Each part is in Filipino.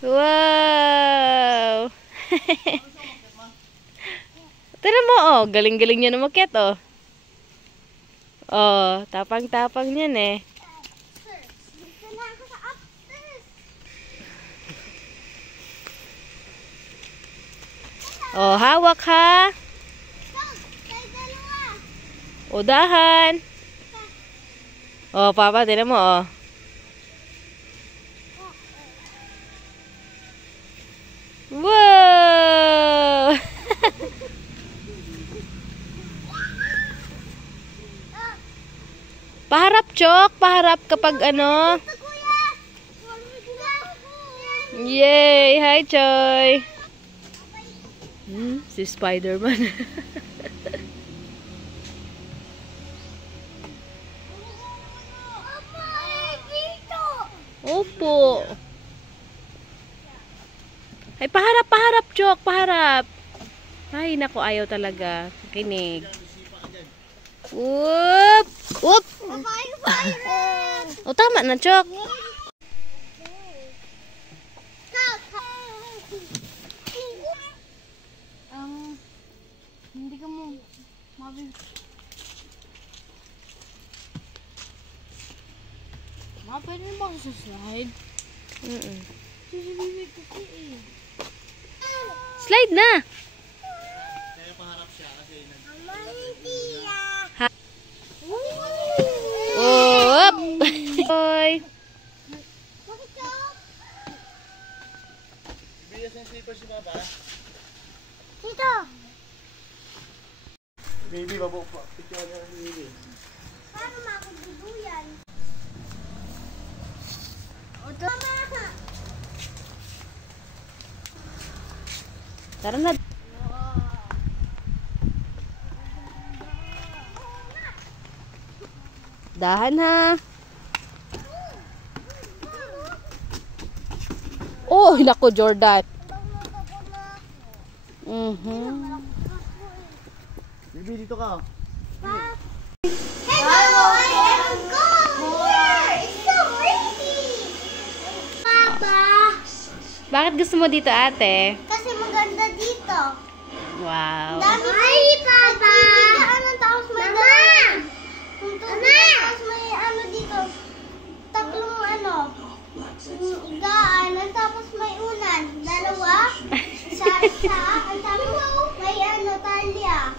Wow! Tira mo, oh. Galing-galing niya umakyat, oh. Oh, tapang-tapang niyan, eh. Oh, hawak, ha? O, dahan. Oh, Papa, tira mo, oh. Wow! Paharap, Chok. Paharap kapag ano. Yay! Hi, Choy. Si Spider-Man. Opo. Ay, paharap, paharap, Chok. Paharap. Ay, naku, ayaw talaga. Kinig. Whoop! Whoop! O, tama na, Chok. Hindi ka mo pwede na ba ako sa slide? Susubibig kasi eh. Slide na! Kaya paharap siya kasi Whoop! Hoy! Bibigyan sa slipper si Baba. Dito! Baby, babo pa. Picture niya ng baby. Paano makududuyan? O, tama! Tara na. Dahan, ha? Oh, naku, Jordan. Baby, dito ka. Hello, I am going! It's so pretty! Papa! Bakit gusto mo dito, ate? Kasi maganda dito. Wow. Dami hi, Papa! Tapos may Mama! Tapos may ano dito. Tatlong ano. Igaan. Tapos may unan. Dalawa. Ang sabi may ano, talya.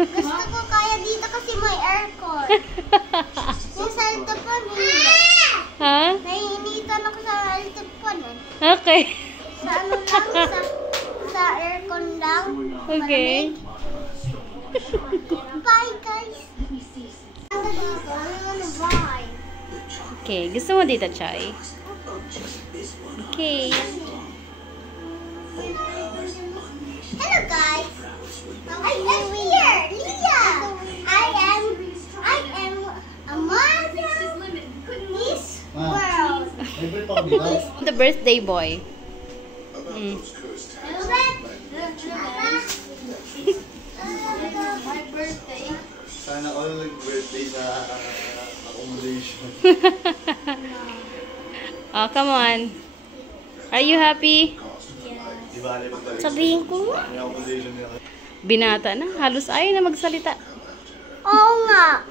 Gusto ko kaya dito kasi may aircon. Yung sa altapan, hindi. Ha? Naiinitan ako sa altapan. Okay. Sa ano lang, sa aircon lang. Okay. Bye, guys. Bye. Okay, gusto mo dito, Choy? Okay. Hello, guys. I am here, Leah. I am a mother this world. Favorite pa ko dito. The birthday boy. My birthday. Sana all birthday sa accommodation. Oh, come on. Are you happy? Di ba alam mo talaga? Sabihin ko nga. May accommodation nila. Binata na. Halos ayaw na magsalita. Oo nga.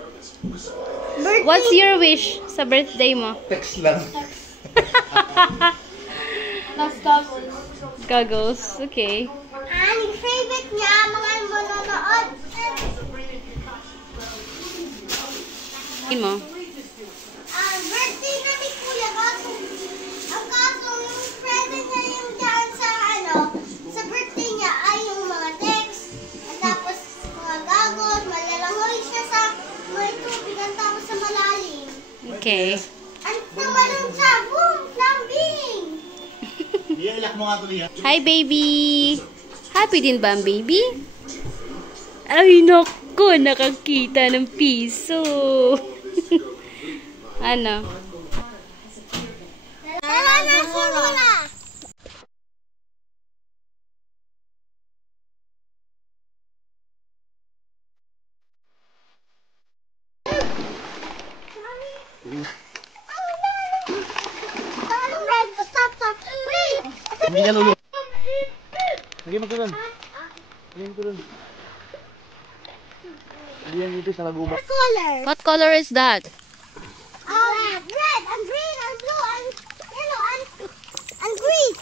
Birthday. What's your wish sa birthday mo? Text lang. Last goggles. Goggles. Okay. Ang favorite niya, mga manonood. Mo. Birthday na ni Kuya, kaso, ang kaso, yung present niya yung dyan sa ano, sa birthday niya ay yung mga text, at tapos mga goggles, malalangoy siya sa may tubig, at tapos sa malalim. Okay. Ang naman siya, boom, lambing! Liya, ilak mo nga tuloy ha. Hi, baby! Happy din ba ang baby? Ay, naku! Nakakita ng piso! Ano? Tara na, simula! Stop, stop. Wait! Hindi niya lulu. Lagyan mo ko doon. Lagyan ko doon. Lagyan dito sa laguma. Color. What color is that? Red and green and blue and yellow and green.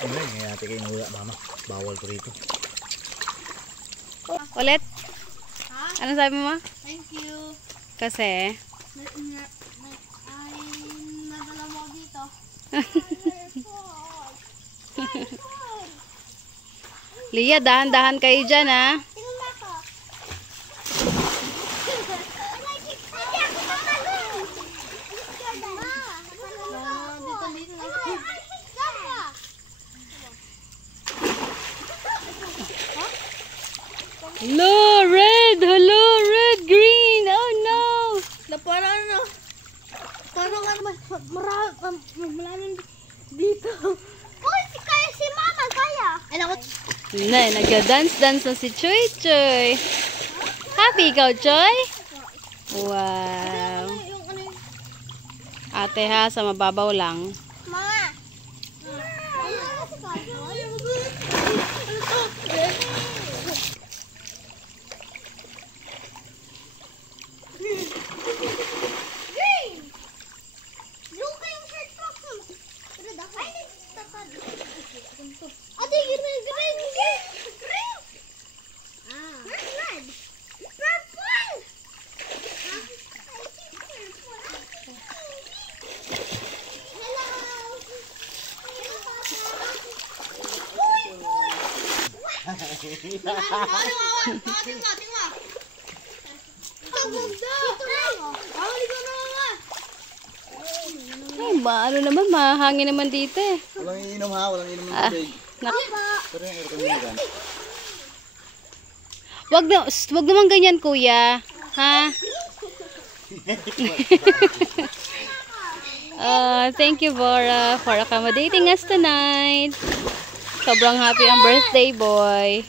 Ano yun? Ngayon natin kayo nawala, mama. Bawal ko rito. Ulit? Ano sabi mo? Thank you. Kasi? Ay, nadala mo dito. Lia, dahan-dahan kayo dyan, ha? Tingnan mo ako. Hindi ako matalon. Dito. Hello, red! Hello, red, green! Oh, no! Parang maraming dito. Uy, kaya si mama, kaya. Ay, naku. Nay, nagka-dance-dance na si Choy Choy. Happy ikaw, Choy? Wow. Yung ano yung... Ate ha, sa mababaw lang. Mama. Green! Blue kayong shirt mo. Ate, green! Where's red? Purple! I see purple. Hello! Ay, ano naman, mahangin naman dito eh. Walang iinom ha, walang iinom ng Ah, tubig. Pero yung aircon nyo dyan. wag naman ganyan, kuya. Ha? Thank you, Bora, for accommodating us tonight. Sobrang happy ang birthday boy.